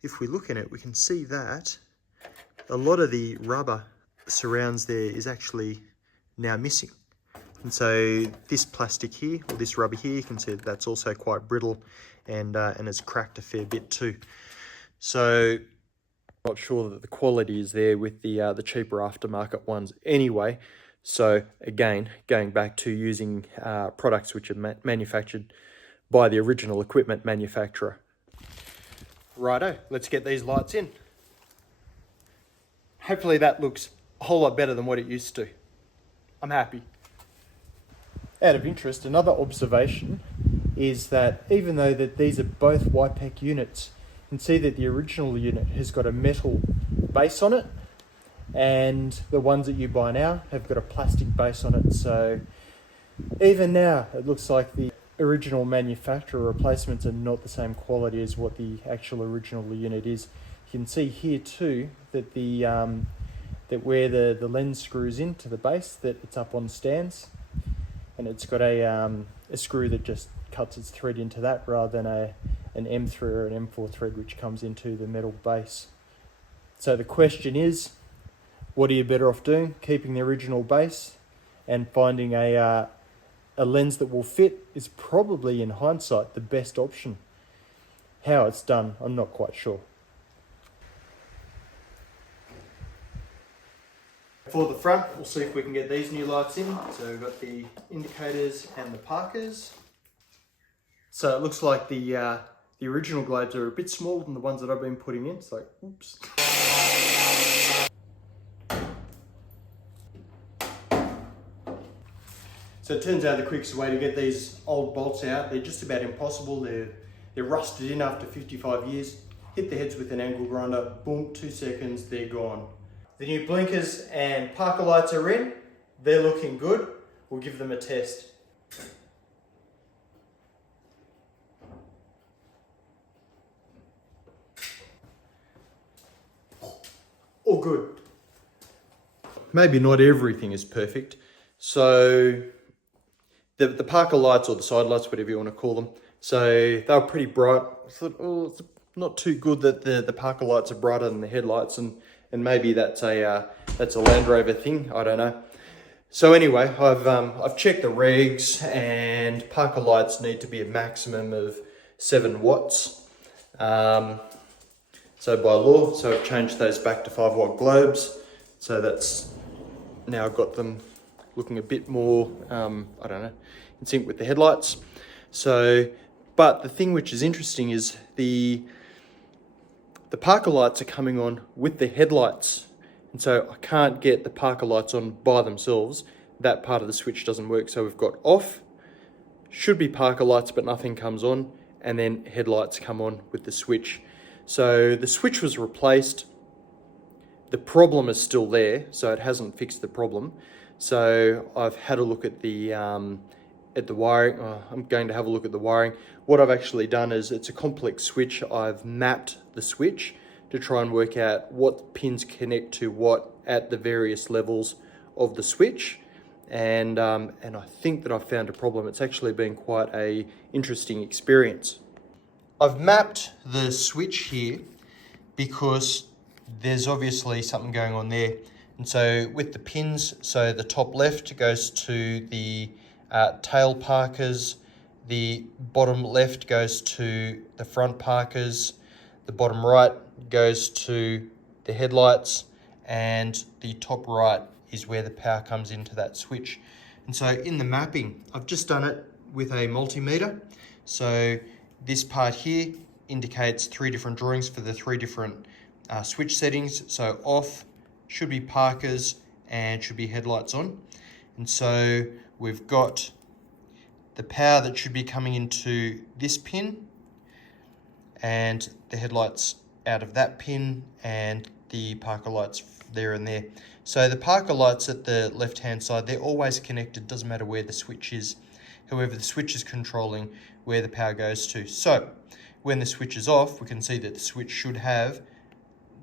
if we look in it, we can see that a lot of the rubber surrounds there is actually now missing. And so this plastic here, or this rubber here, you can see that that's also quite brittle, and it's cracked a fair bit too. So I'm not sure that the quality is there with the cheaper aftermarket ones anyway. So again, going back to using products which are manufactured by the original equipment manufacturer. Righto, let's get these lights in. Hopefully that looks a whole lot better than what it used to. I'm happy. Out of interest, another observation is that even though that these are both YPEC units, you can see that the original unit has got a metal base on it, and the ones that you buy now have got a plastic base on it. So even now, it looks like the original manufacturer replacements are not the same quality as what the actual original unit is. You can see here too that that where the lens screws into the base, that it's up on stands, and it's got a screw that just cuts its thread into that rather than an M3 or an M4 thread which comes into the metal base. So the question is, what are you better off doing? Keeping the original base and finding a lens that will fit is probably, in hindsight, the best option. How it's done, I'm not quite sure. For the front, we'll see if we can get these new lights in. So we've got the indicators and the parkers. So it looks like the original globes are a bit smaller than the ones that I've been putting in. So, oops. So it turns out the quickest way to get these old bolts out, they're just about impossible. They're rusted in after 55 years. Hit the heads with an angle grinder, boom, 2 seconds, they're gone. The new blinkers and parker lights are in. They're looking good. We'll give them a test. All good. Maybe not everything is perfect. So the parker lights, or the side lights, whatever you want to call them, so they were pretty bright. I thought, oh, it's not too good that the parker lights are brighter than the headlights, and maybe that's a Land Rover thing. I don't know. So anyway, I've checked the regs, and parker lights need to be a maximum of 7 watts. So by law, so I've changed those back to 5 watt globes. So that's now got them looking a bit more, I don't know, in sync with the headlights. So, but the thing which is interesting is the parker lights are coming on with the headlights. And so I can't get the parker lights on by themselves. That part of the switch doesn't work. So we've got off, should be parker lights, but nothing comes on. And then headlights come on with the switch. So the switch was replaced. The problem is still there, so it hasn't fixed the problem. So I've had a look at the wiring. I'm going to have a look at the wiring. What I've actually done is, it's a complex switch. I've mapped the switch to try and work out what pins connect to what at the various levels of the switch. And I think that I've found a problem. It's actually been quite an interesting experience. I've mapped the switch here because there's obviously something going on there. And so with the pins, so the top left goes to the tail parkers, the bottom left goes to the front parkers, the bottom right goes to the headlights, and the top right is where the power comes into that switch. And so in the mapping, I've just done it with a multimeter. So this part here indicates 3 different drawings for the 3 different switch settings. So off should be parkers and should be headlights on. And so we've got the power that should be coming into this pin and the headlights out of that pin and the parker lights there and there. So the parker lights at the left hand side, they're always connected, doesn't matter where the switch is. However, the switch is controlling where the power goes to. So when the switch is off, we can see that the switch should have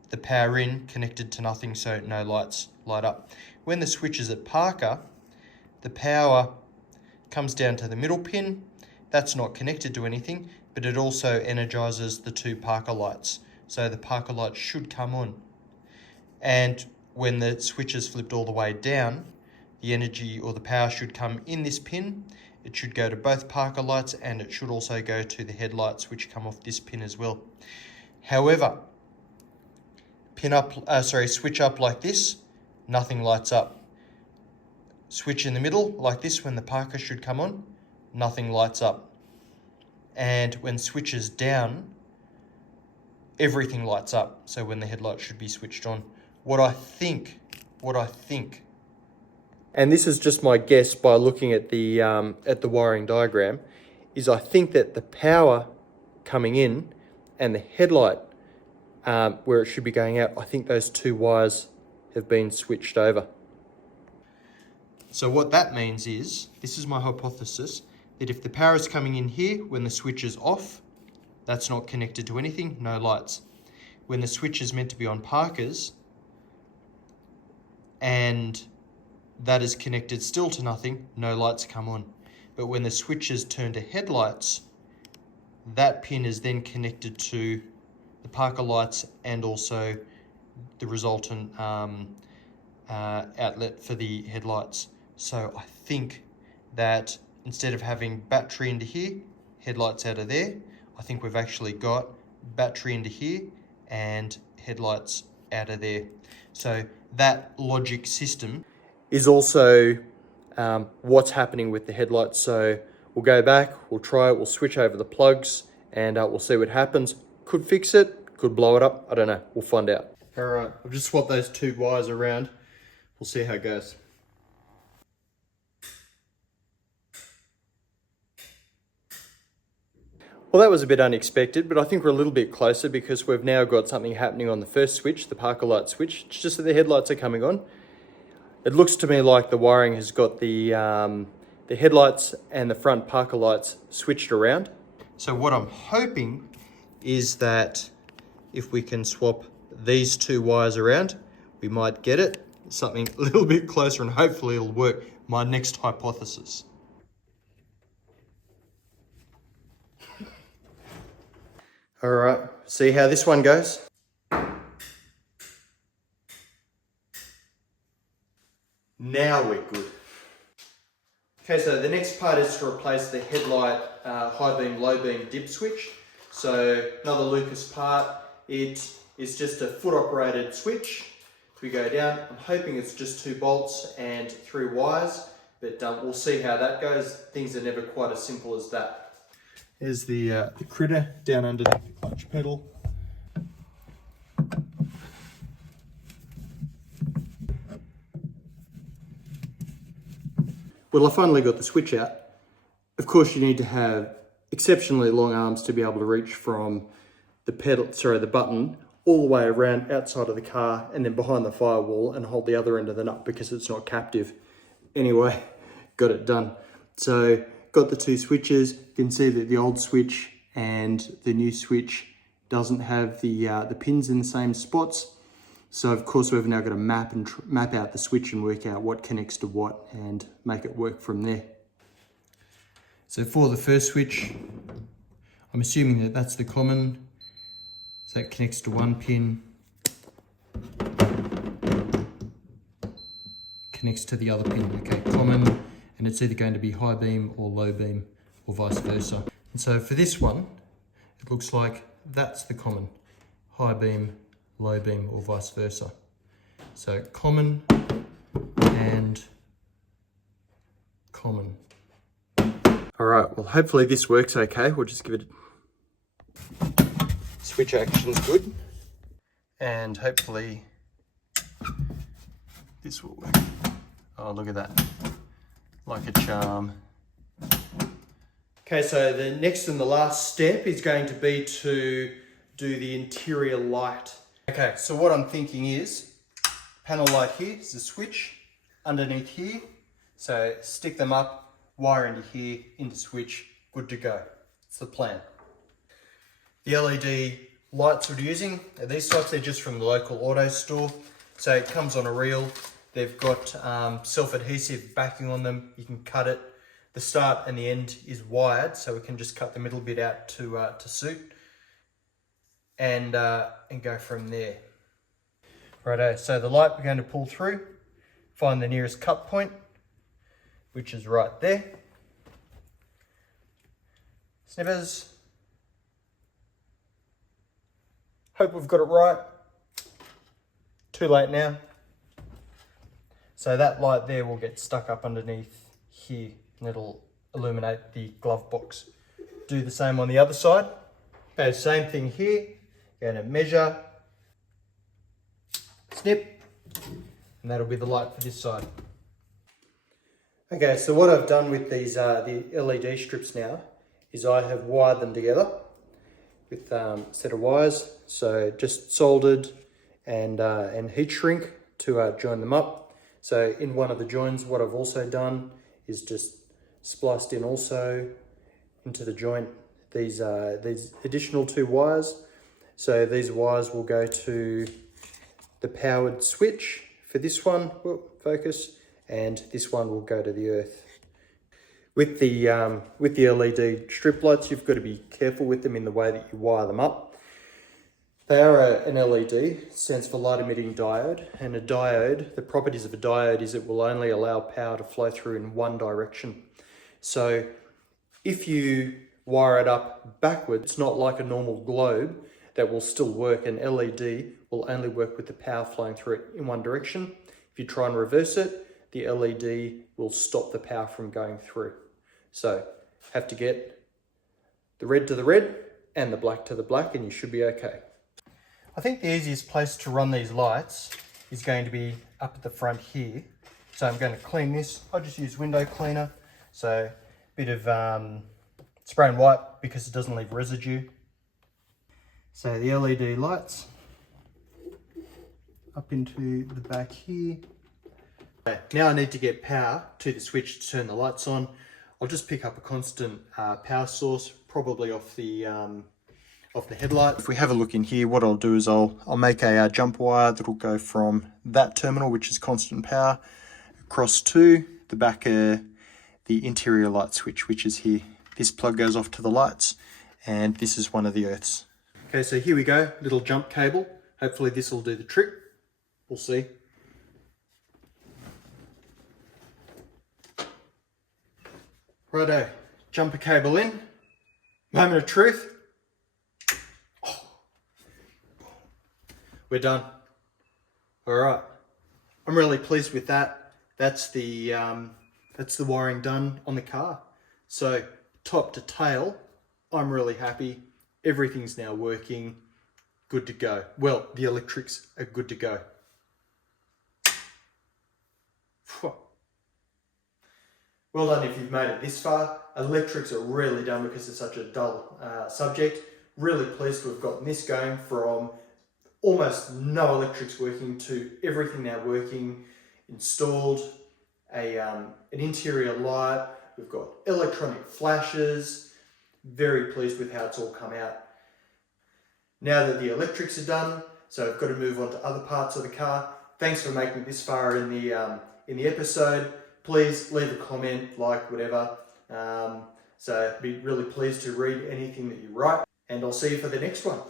the power in connected to nothing, so no lights light up. When the switch is at parker, the power comes down to the middle pin. That's not connected to anything, but it also energizes the 2 parker lights. So the parker lights should come on. And when the switch is flipped all the way down, the energy or the power should come in this pin. It should go to both parker lights, and it should also go to the headlights, which come off this pin as well. However, switch up like this, nothing lights up. Switch in the middle like this, when the parker should come on, nothing lights up. And when switch is down, everything lights up. So when the headlight should be switched on. What I think, and this is just my guess by looking at the wiring diagram, is I think that the power coming in and the headlight where it should be going out, I think those 2 wires have been switched over. So what that means is, this is my hypothesis, that if the power is coming in here when the switch is off, that's not connected to anything, no lights. When the switch is meant to be on parkers, and that is connected still to nothing, no lights come on. But when the switch is turned to headlights, that pin is then connected to the parker lights and also the resultant outlet for the headlights. So I think that instead of having battery into here, headlights out of there, I think we've actually got battery into here and headlights out of there. So that logic system is also what's happening with the headlights. So we'll go back, we'll try it, we'll switch over the plugs, and we'll see what happens. Could fix it, could blow it up, I don't know, we'll find out. All right, I've just swapped those 2 wires around. We'll see how it goes. Well, that was a bit unexpected, but I think we're a little bit closer because we've now got something happening on the first switch, the parker light switch. It's just that the headlights are coming on. It looks to me like the wiring has got the headlights and the front parker lights switched around. So what I'm hoping is that if we can swap these 2 wires around, we might get it something a little bit closer, and hopefully it'll work. My next hypothesis. All right, see how this one goes? Now we're good. Okay, so the next part is to replace the headlight high beam, low beam dip switch. So another Lucas part. It is just a foot operated switch. We go down. I'm hoping it's just 2 bolts and 3 wires, but we'll see how that goes. Things are never quite as simple as that. There's the critter down underneath the clutch pedal. Well, I finally got the switch out. Of course, you need to have exceptionally long arms to be able to reach from the button all the way around outside of the car and then behind the firewall and hold the other end of the nut because it's not captive. Anyway, got it done. So got the 2 switches. You can see that the old switch and the new switch doesn't have the pins in the same spots. So of course we've now got to map out the switch and work out what connects to what and make it work from there. So for the first switch, I'm assuming that that's the common. So that connects to 1 pin, connects to the other pin. Okay, common, and it's either going to be high beam or low beam or vice versa. And so for this one, it looks like that's the common, high beam, low beam or vice versa. So common and common. All right, well hopefully this works okay. We'll just give it switch action's good. And hopefully this will work. Oh, look at that. Like a charm. Okay, so the next and the last step is going to be to do the interior light. Okay, so what I'm thinking is, panel light here is the switch, underneath here. So stick them up, wire into here, into switch, good to go. It's the plan. The LED lights we're using are these types. They're just from the local auto store. So it comes on a reel. They've got self-adhesive backing on them. You can cut it. The start and the end is wired, so we can just cut the middle bit out to suit, and go from there. Righto, so the light we're going to pull through, find the nearest cut point, which is right there. Snippers. Hope we've got it right. Too late now. So that light there will get stuck up underneath here and it'll illuminate the glove box. Do the same on the other side. Okay, same thing here. Going to measure, snip, and that'll be the light for this side. Okay, so what I've done with these the LED strips now is I have wired them together with a set of wires. So just soldered and heat shrink to join them up. So in one of the joins, what I've also done is just spliced in also into the joint these additional 2 wires. So these wires will go to the powered switch for this one, focus, and this one will go to the earth. With the LED strip lights, you've got to be careful with them in the way that you wire them up. They are an LED, stands for light emitting diode, and a diode, the properties of a diode is it will only allow power to flow through in one direction. So if you wire it up backwards, it's not like a normal globe that will still work. An LED will only work with the power flowing through it in one direction. If you try and reverse it, the LED will stop the power from going through. So have to get the red to the red and the black to the black and you should be okay. I think the easiest place to run these lights is going to be up at the front here. So I'm going to clean this. I'll just use window cleaner. So a bit of spray and wipe because it doesn't leave residue. So the LED lights up into the back here. Okay, now I need to get power to the switch to turn the lights on. I'll just pick up a constant power source, probably off the headlight. If we have a look in here, what I'll do is I'll make a jump wire that will go from that terminal, which is constant power, across to the back of the interior light switch, which is here. This plug goes off to the lights, and this is one of the earths. Okay, so here we go, little jump cable. Hopefully this will do the trick. We'll see. Righto, jumper cable in. Moment of truth. We're done. All right. I'm really pleased with that. That's the wiring done on the car. So top to tail, I'm really happy. Everything's now working. Good to go. Well, the electrics are good to go. Well done if you've made it this far. Electrics are really done because it's such a dull subject. Really pleased to have gotten this going from almost no electrics working to everything now working, installed an interior light, we've got electronic flashes. Very pleased with how it's all come out. Now that the electrics are done, so I've got to move on to other parts of the car. Thanks for making it this far in the episode. Please leave a comment, like, whatever. So I'd be really pleased to read anything that you write, and I'll see you for the next one.